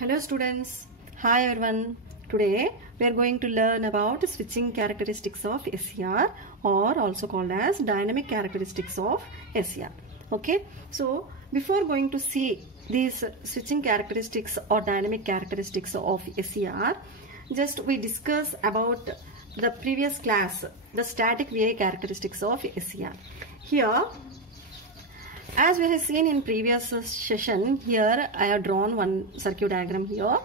Hello students, hi everyone. Today we are going to learn about switching characteristics of SCR, or also called as dynamic characteristics of SCR. Okay, so before going to see these switching characteristics or dynamic characteristics of SCR, just we discuss about the previous class, the static VI characteristics of SCR. Here, as we have seen in previous session, here I have drawn one circuit diagram here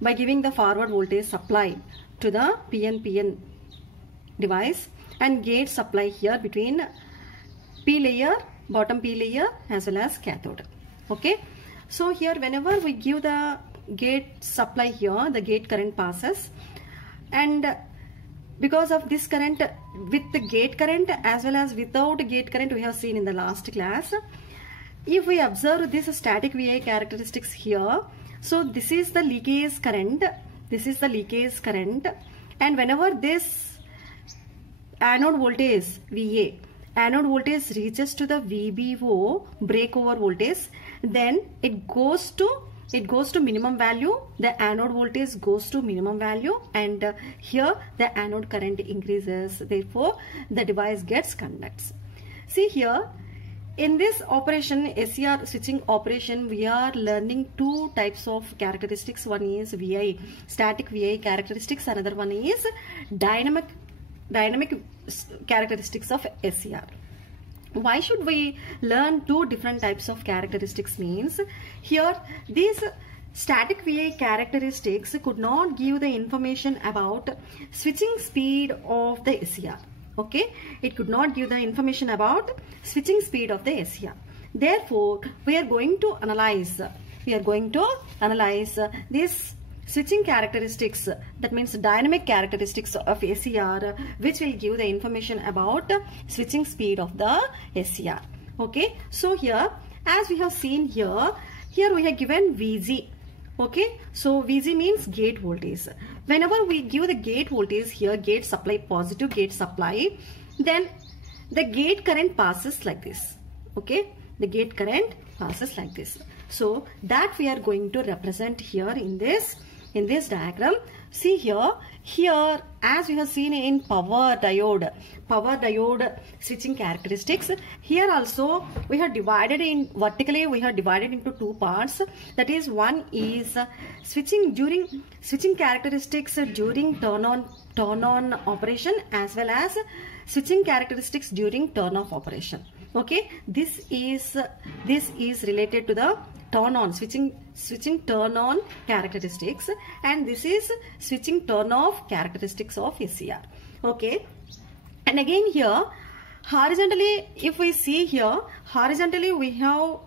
by giving the forward voltage supply to the PNPN device and gate supply here between P layer, bottom P layer as well as cathode. Okay, so here whenever we give the gate supply here, the gate current passes, and because of this current, with the gate current as well as without gate current, we have seen in the last class. If we observe this static VI characteristics here, so this is the leakage current, and whenever this anode voltage VA, anode voltage reaches to the VBO, breakover voltage, then it goes to minimum value, the anode voltage goes to minimum value, and here the anode current increases, therefore the device gets conducts. See here, in this operation, SCR switching operation, we are learning two types of characteristics. One is VI, static VI characteristics, another one is dynamic characteristics of SCR. Why should we learn two different types of characteristics? Means here these static VI characteristics could not give the information about switching speed of the SCR. Okay, it could not give the information about switching speed of the SCR. Therefore, we are going to analyze these switching characteristics, that means dynamic characteristics of SCR, which will give the information about switching speed of the SCR. Okay, so here as we have seen here we have given VG. Okay, so VG means gate voltage. Whenever we give the gate voltage here, gate supply, positive gate supply, then the gate current passes like this. Okay, the gate current passes like this. So that we are going to represent here in this diagram. See here as we have seen in power diode switching characteristics, here also we have divided in vertically, we have divided into two parts. That is, one is switching characteristics during turn on operation as well as switching characteristics during turn off operation. Okay, this is related to the turn on, switching turn on characteristics, and this is switching turn off characteristics of SCR. Okay, and again here horizontally, if we see here horizontally, we have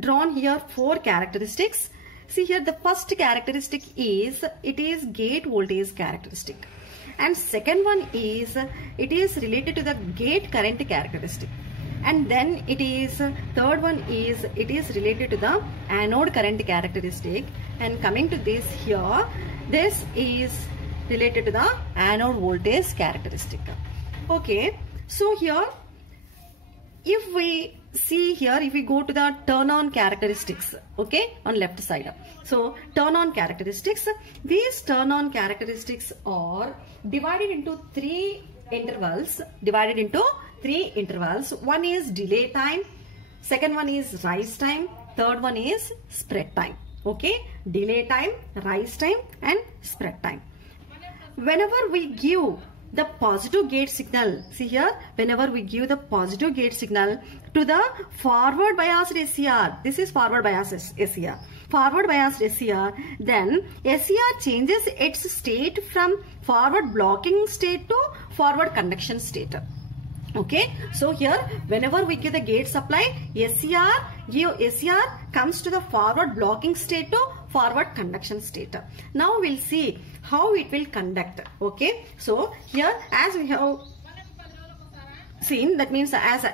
drawn here four characteristics. See here, the first characteristic is gate voltage characteristic, and second one is related to the gate current characteristic, and then third one is related to the anode current characteristic, and coming to this here, this is related to the anode voltage characteristic. Okay, so here if we see here, if we go to the turn on characteristics, okay, on left side, so turn on characteristics, these turn on characteristics are divided into three intervals. One is delay time, second one is rise time, third one is spread time. Okay, delay time, rise time and spread time. Whenever we give the positive gate signal, see here, whenever we give the positive gate signal to the forward biased SCR, this is forward biased SCR, then SCR changes its state from forward blocking state to forward conduction state. Okay, so here whenever we give the gate supply, SCR comes to the forward blocking state to forward conduction state. Now we'll see how it will conduct. Okay, so here as we have seen, that means as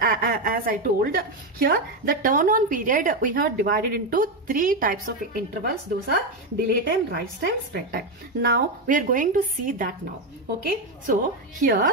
I told, here the turn on period we have divided into three types of intervals. Those are delay time, rise time, spread time. Now we are going to see that now. Okay, so here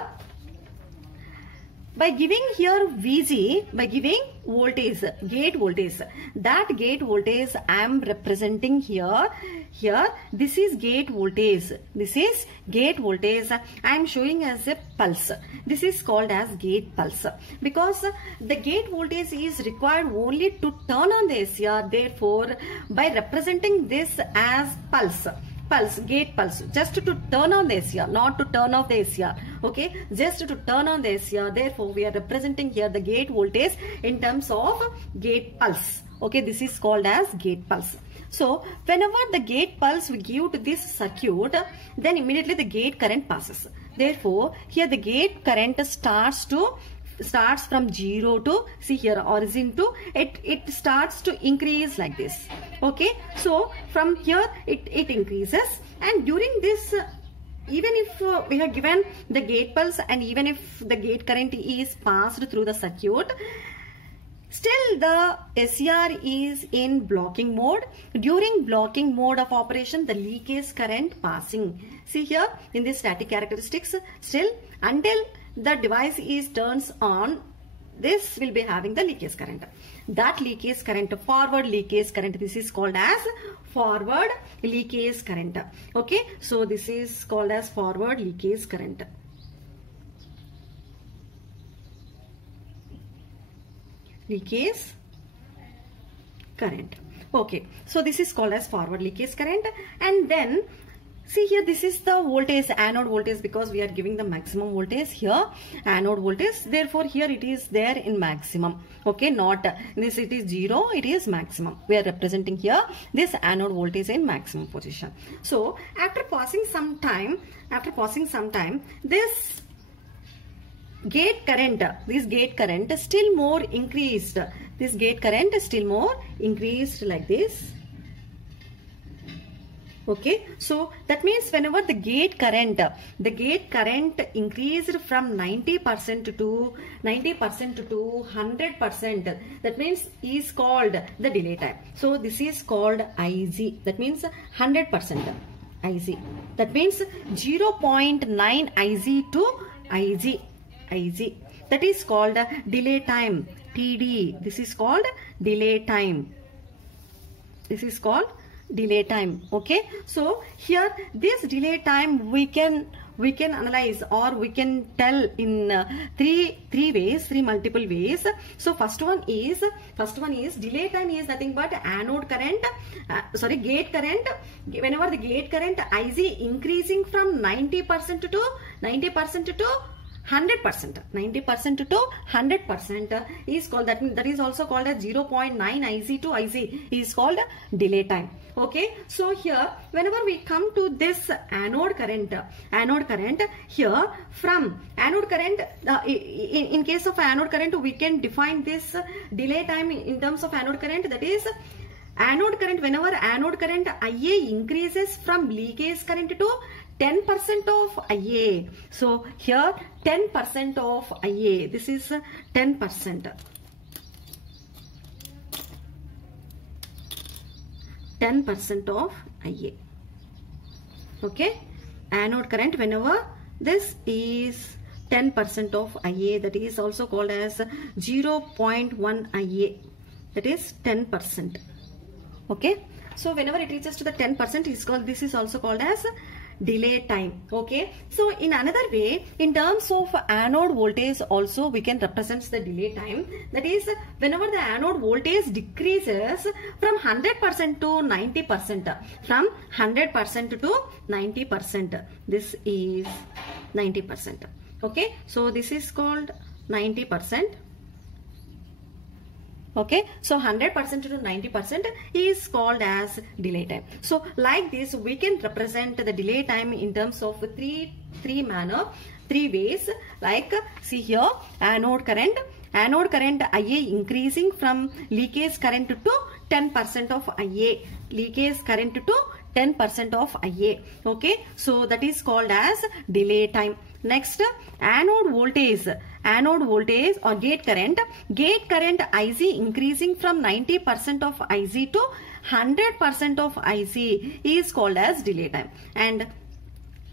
by giving here VG, by giving voltage, gate voltage, that gate voltage I am representing here. Here, this is gate voltage. This is gate voltage. I am showing as a pulse. This is called as gate pulse because the gate voltage is required only to turn on the SCR. Therefore, by representing this as pulse, gate pulse, just to turn on the SCR, not to turn off the SCR. Okay, just to turn on the SCR. Therefore, we are representing here the gate voltage in terms of gate pulse. Okay, this is called as gate pulse. So, whenever the gate pulse we give to this circuit, then immediately the gate current passes. Therefore, here the gate current starts from 0 to, see here, origin to, it starts to increase like this. Okay, so from here it increases, and during this, even if we have given the gate pulse and even if the gate current is passed through the circuit, still the SCR is in blocking mode. During blocking mode of operation, the leakage current passing. See here in this static characteristics, still until the device is turns on, this will be having the leakage current. That leakage current, forward leakage current, this is called as forward leakage current. Okay, so this is called as forward leakage current. Leakage current. Okay, so this is called as forward leakage current. And then see here, this is the voltage, anode voltage, because we are giving the maximum voltage here, anode voltage. Therefore, here it is there in maximum. Okay, not this, it is 0, it is maximum. We are representing here this anode voltage in maximum position. So, after passing some time, this gate current, still more increased. This gate current is still more increased like this. Okay, so that means whenever the gate current increased from 90% to 100%, that means is called the delay time. So this is called IZ. That means 100% IZ. That means 0.9 IZ to IZ. That is called delay time, TD. This is called delay time. This is called delay time. Okay, so here this delay time we can analyze, or we can tell in three multiple ways. So first one is delay time is nothing but anode current, gate current. Whenever the gate current IZ increasing from 90% to 100%, 90% to 100% is called, that is also called as 0.9 IZ to IZ is called delay time. Okay, so here whenever we come to this anode current here, from anode current, in case of anode current, we can define this delay time in terms of anode current. That is, anode current, whenever anode current IA increases from leakage current to 10% of IA. So here 10% of IA. This is 10%. 10% of IA. Okay. Anode current, whenever this is 10% of IA, that is also called as 0.1 IA. That is 10%. Okay. So whenever it reaches to the 10%, is called, this is also called as delay time. Okay, so in another way, in terms of anode voltage also we can represent the delay time. That is, whenever the anode voltage decreases from 100% to 90%, from 100% to 90%, this is 90%. Okay, so this is called 90%. Okay, so 100% to 90% is called as delay time. So like this, we can represent the delay time in terms of three ways. Like, see here, anode current IA increasing from leakage current to 10% of IA, leakage current to 10% of IA. Okay, so that is called as delay time. Next, anode voltage or gate current IZ increasing from 90% of IZ to 100% of IZ is called as delay time. And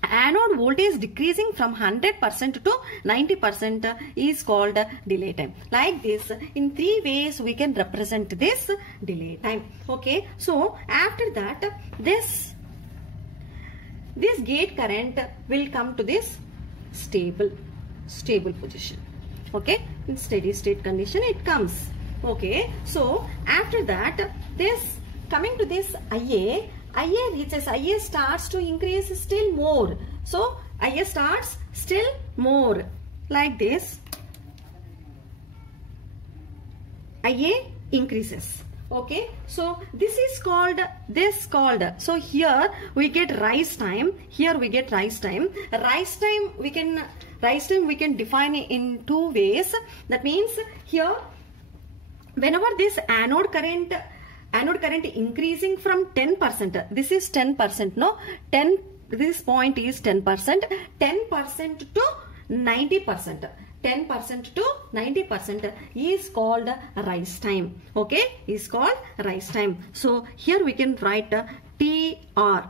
anode voltage decreasing from 100% to 90% is called delay time. Like this, in 3 ways we can represent this delay time. Okay, so after that, this gate current will come to this stable position. Okay, in steady state condition it comes. Okay, so after that, this coming to this IA starts to increase still more. So IA starts still more, like this. IA increases. Okay, so this is called, so here we get rise time, here we get rise time. Rise time we can define in 2 ways. That means here, whenever this anode current increasing from 10%, this is 10%, no, 10, this point is 10%, 10% to 90%. 10% to 90% is called rise time. Okay, is called rise time. So here we can write TR,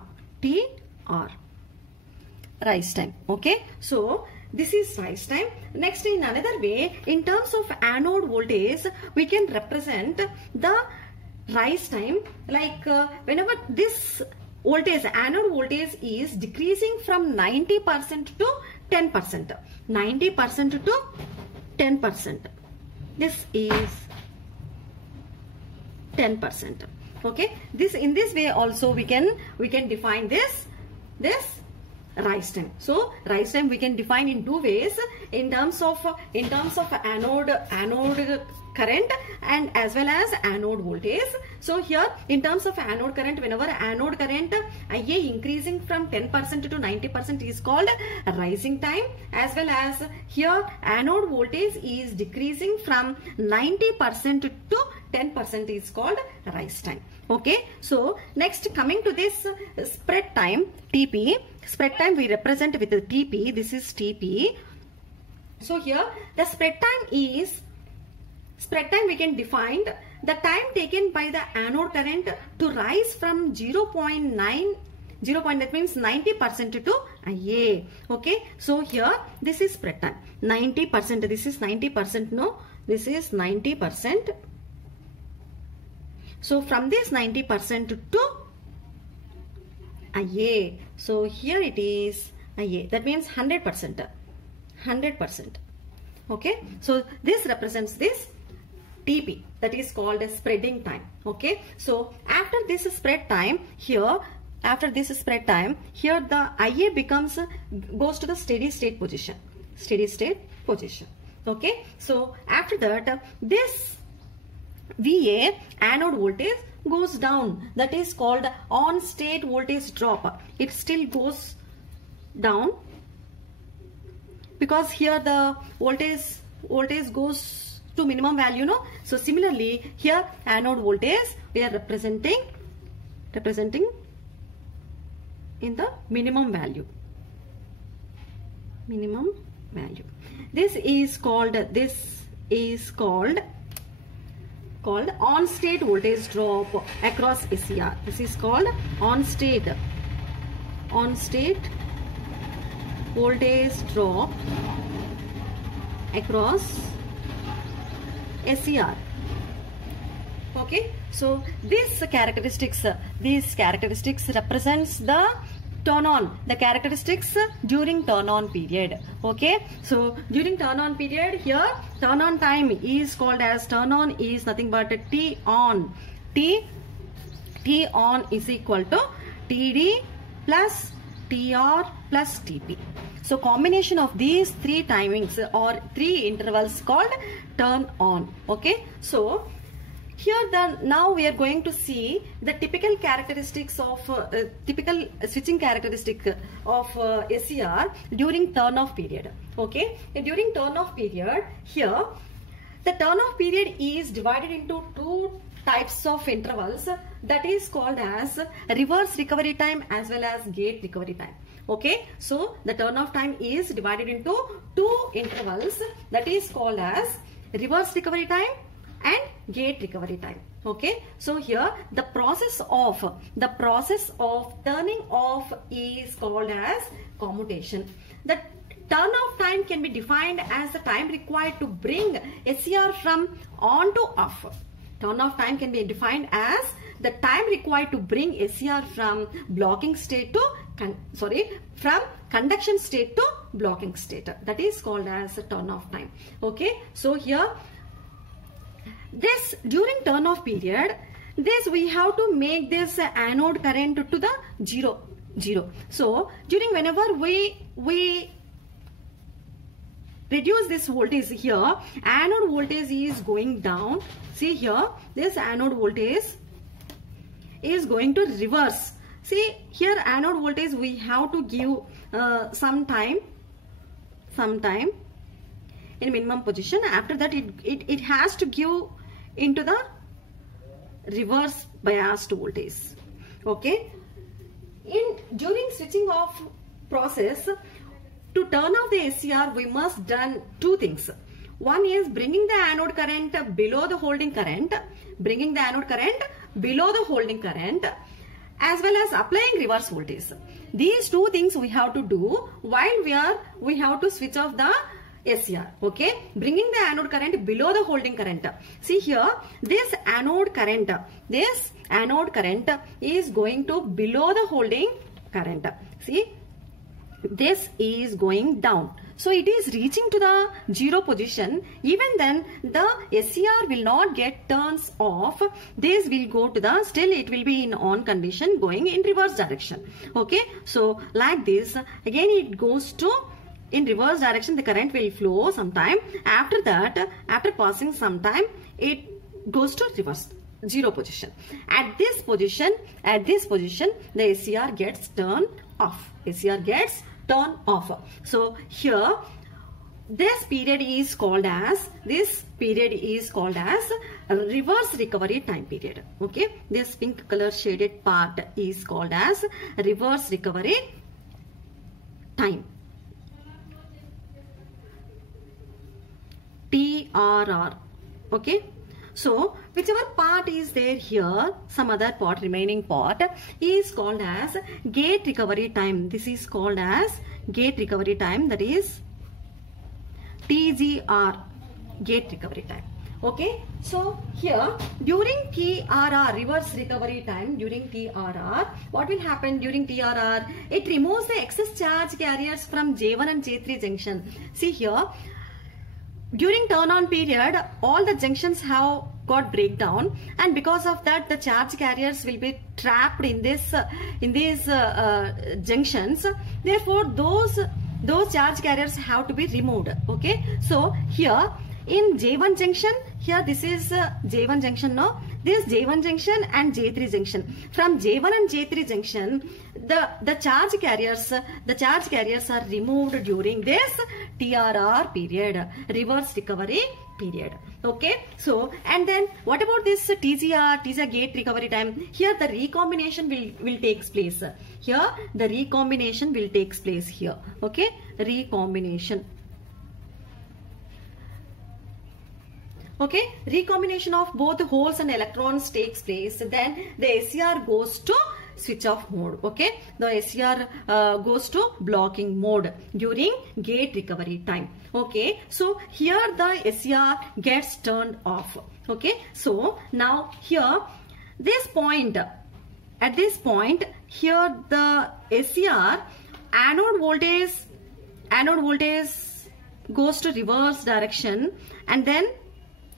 rise time. Okay, so this is rise time. Next, in another way, in terms of anode voltage, we can represent the rise time like whenever this voltage, anode voltage is decreasing from 90% to 10%. 90% to 10%. This is 10%. Okay, this, in this way also we can define this rise time. So rise time we can define in 2 ways, in terms of anode current and as well as anode voltage. So here, in terms of anode current, whenever anode current IA increasing from 10% to 90% is called rising time, as well as here anode voltage is decreasing from 90% to 10% is called rise time. Okay, so next, coming to this spread time, TP. Spread time we represent with the TP. This is TP. So here the spread time we can define the time taken by the anode current to rise from 0.9, that means 90% to IA. Okay, so here this is spread time, 90%, this is 90%, no, this is 90%. So from this 90% to IA, so here it is IA, that means 100%. Okay, so this represents this TP, that is called as spreading time. Okay, so after this spread time, here the IA goes to the steady state position. Okay, so after that, this VA, anode voltage, goes down, that is called on state voltage drop. It still goes down because here the voltage goes to minimum value, no. So similarly here anode voltage we are representing in the minimum value. This is called on state voltage drop across SCR. This is called on state voltage drop across SCR. Okay, so these characteristics represents the turn on, the characteristics during turn on period. Okay, so during turn on period, here turn on time is called as, turn on is nothing but T on. T on is equal to TD plus TR plus TP. So combination of these 3 timings or 3 intervals called turn on. Okay, so here now we are going to see the typical characteristics of typical switching characteristic of SCR during turn off period. Okay, during turn off period, here the turn off period is divided into 2 types of intervals, that is called as reverse recovery time as well as gate recovery time. Okay, so the turn off time is divided into 2 intervals, that is called as reverse recovery time and gate recovery time. Okay, so here the process of turning off is called as commutation. The turn off time can be defined as the time required to bring SCR from on to off. Turn off time can be defined as the time required to bring SCR from blocking state to from conduction state to blocking state. That is called as a turn off time. Okay, so here this during turn off period, this we have to make this anode current to the zero. So during whenever we reduce this voltage here, anode voltage is going down. See here, this anode voltage is going to reverse. See here, anode voltage we have to give some time in minimum position. After that it has to give into the reverse biased voltage. Okay, during switching off process, to turn off the SCR we must done two things. One is bringing the anode current below the holding current, as well as applying reverse voltage. These two things we have to do while we have to switch off the SCR. Okay, bringing the anode current below the holding current. See here, this anode current is going to below the holding current. See, this is going down. So it is reaching to the zero position. Even then the SCR will not get turns off. This will go to the, still it will be in on condition going in reverse direction. Okay, so like this, again it goes to in reverse direction, the current will flow sometime. After that, after passing some time, it goes to reverse zero position. At this position, the SCR gets turned off. So here, this period is called as reverse recovery time period. Okay, this pink color shaded part is called as reverse recovery time. TRR. Okay, so whichever part is there here, some other part, remaining part is called as gate recovery time. This is called as gate recovery time, that is TGR, gate recovery time. Okay, so here during TRR, reverse recovery time, during TRR, what will happen during TRR? It removes the excess charge carriers from J1 and J3 junction. See here, during turn on period, all the junctions have got breakdown, and because of that the charge carriers will be trapped in these junctions. Therefore those charge carriers have to be removed. Okay, so here in J1 junction, here this is J1 junction. No, this J1 junction and J3 junction. From J1 and J3 junction, the charge carriers are removed during this TRR period, reverse recovery period. Okay, so and then what about this TGR gate recovery time? Here the recombination will take place. Here the recombination will take place here. Okay, recombination. Okay, recombination of both holes and electrons takes place. Then the SCR goes to switch off mode. Okay, the SCR goes to blocking mode during gate recovery time. Okay, so here the SCR gets turned off. Okay, so now here at this point here the SCR anode voltage goes to reverse direction, and then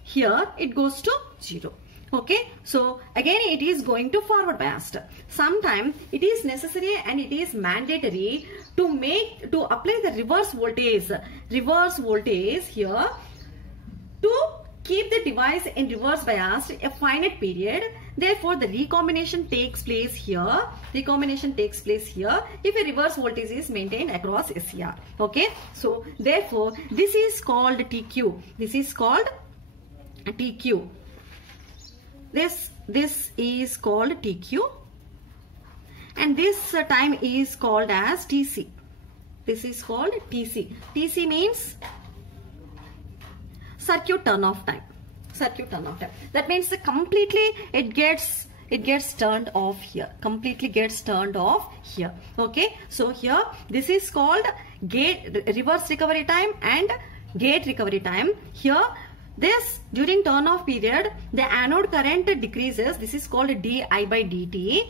here it goes to zero. Okay, so again it is going to forward biased. Sometimes it is necessary and it is mandatory to apply the reverse voltage here to keep the device in reverse biased a finite period. Therefore the recombination takes place here if a reverse voltage is maintained across SCR. Okay, so therefore this is called TQ. This is called TQ. This is called TQ, and this time is called as TC. This is called TC. TC means circuit turn off time. circuit turn off time. That means completely it gets turned off here, completely gets turned off here. Okay, so here this is called gate reverse recovery time and gate recovery time. Here this during turn off period the anode current decreases. This is called di by dt.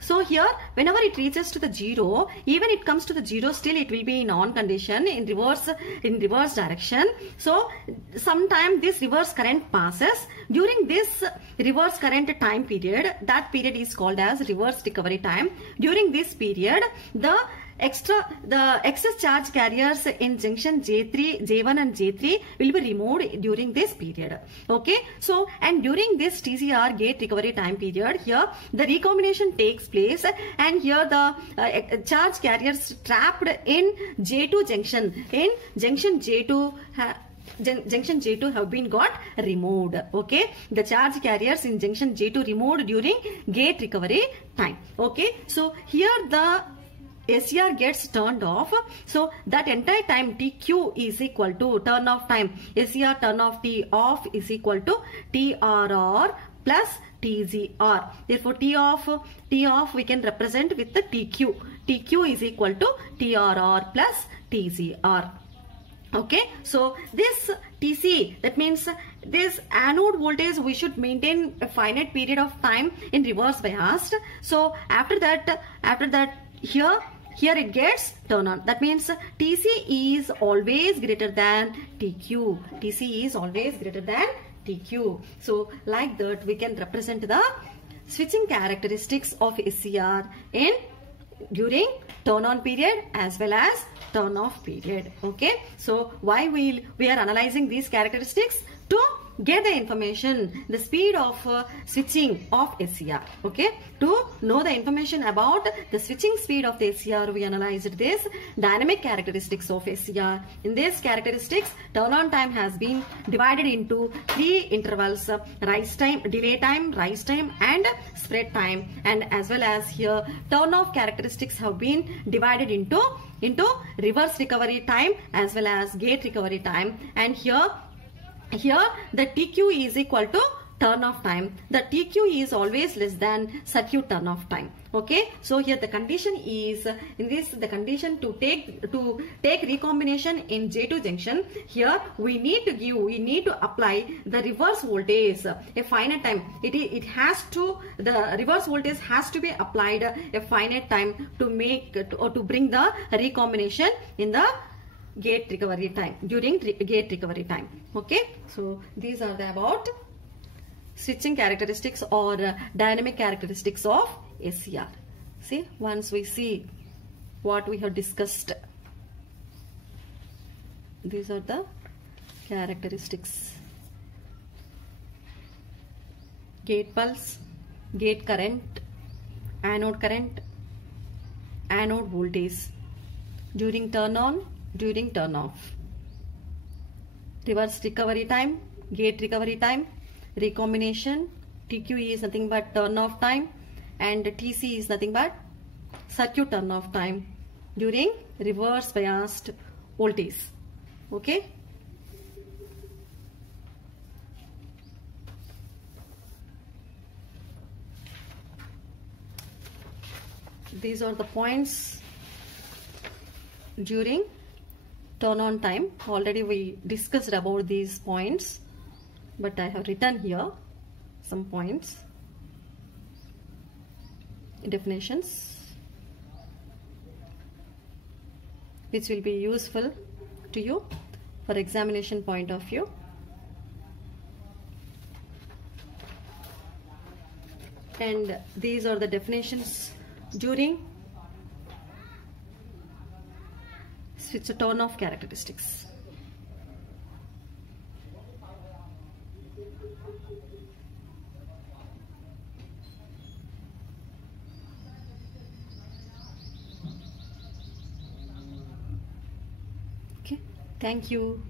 So here whenever it reaches to the zero, even it comes to the zero, still it will be in on condition in reverse direction. So sometime this reverse current passes. During this reverse current time period, that period is called as reverse recovery time. During this period the excess charge carriers in junction J3, J1 and J3 will be removed during this period. Okay, so and during this TCR gate recovery time period, here the recombination takes place, and here the charge carriers trapped in J2 junction, in junction J2 junction J2 have been got removed. Okay, the charge carriers in junction J2 removed during gate recovery time. Okay, so here the SCR gets turned off. So that entire time TQ is equal to turn off time. SCR turn off T off is equal to TRR plus TZR. Therefore T off we can represent with the TQ. TQ is equal to TRR plus TZR. Okay, so this TC, that means this anode voltage we should maintain a finite period of time in reverse biased. So after that here it gets turn on. That means TC is always greater than TQ. TC is always greater than TQ. So like that we can represent the switching characteristics of SCR in during turn on period as well as turn off period. Okay, so why we are analyzing these characteristics? To get the information, the speed of switching of SCR. Okay, to know the information about the switching speed of the SCR, we analyzed this dynamic characteristics of SCR. In these characteristics, turn on time has been divided into three intervals: rise time, delay time, rise time and spread time. And as well as here turn off characteristics have been divided into reverse recovery time as well as gate recovery time. And here the TQ is equal to turn off time. The TQ is always less than circuit turn off time. Okay, so here the condition is in this, the condition to take recombination in J2 junction. Here we need to apply the reverse voltage a finite time. It has to, the reverse voltage has to be applied a finite time to make or to bring the recombination in the gate recovery time, during gate recovery time. Okay, so these are the about switching characteristics or dynamic characteristics of SCR. See, once we see what we have discussed, these are the characteristics: gate pulse, gate current, anode voltage during turn on, during turn off, reverse recovery time, gate recovery time, recombination. TQ is nothing but turn off time and TC is nothing but circuit turn off time during reverse biased voltage. Okay, these are the points during turn on time. Already we discussed about these points, but I have written here some points, definitions, which will be useful to you for examination point of view. And these are the definitions during switch turn off characteristics. Okay, thank you.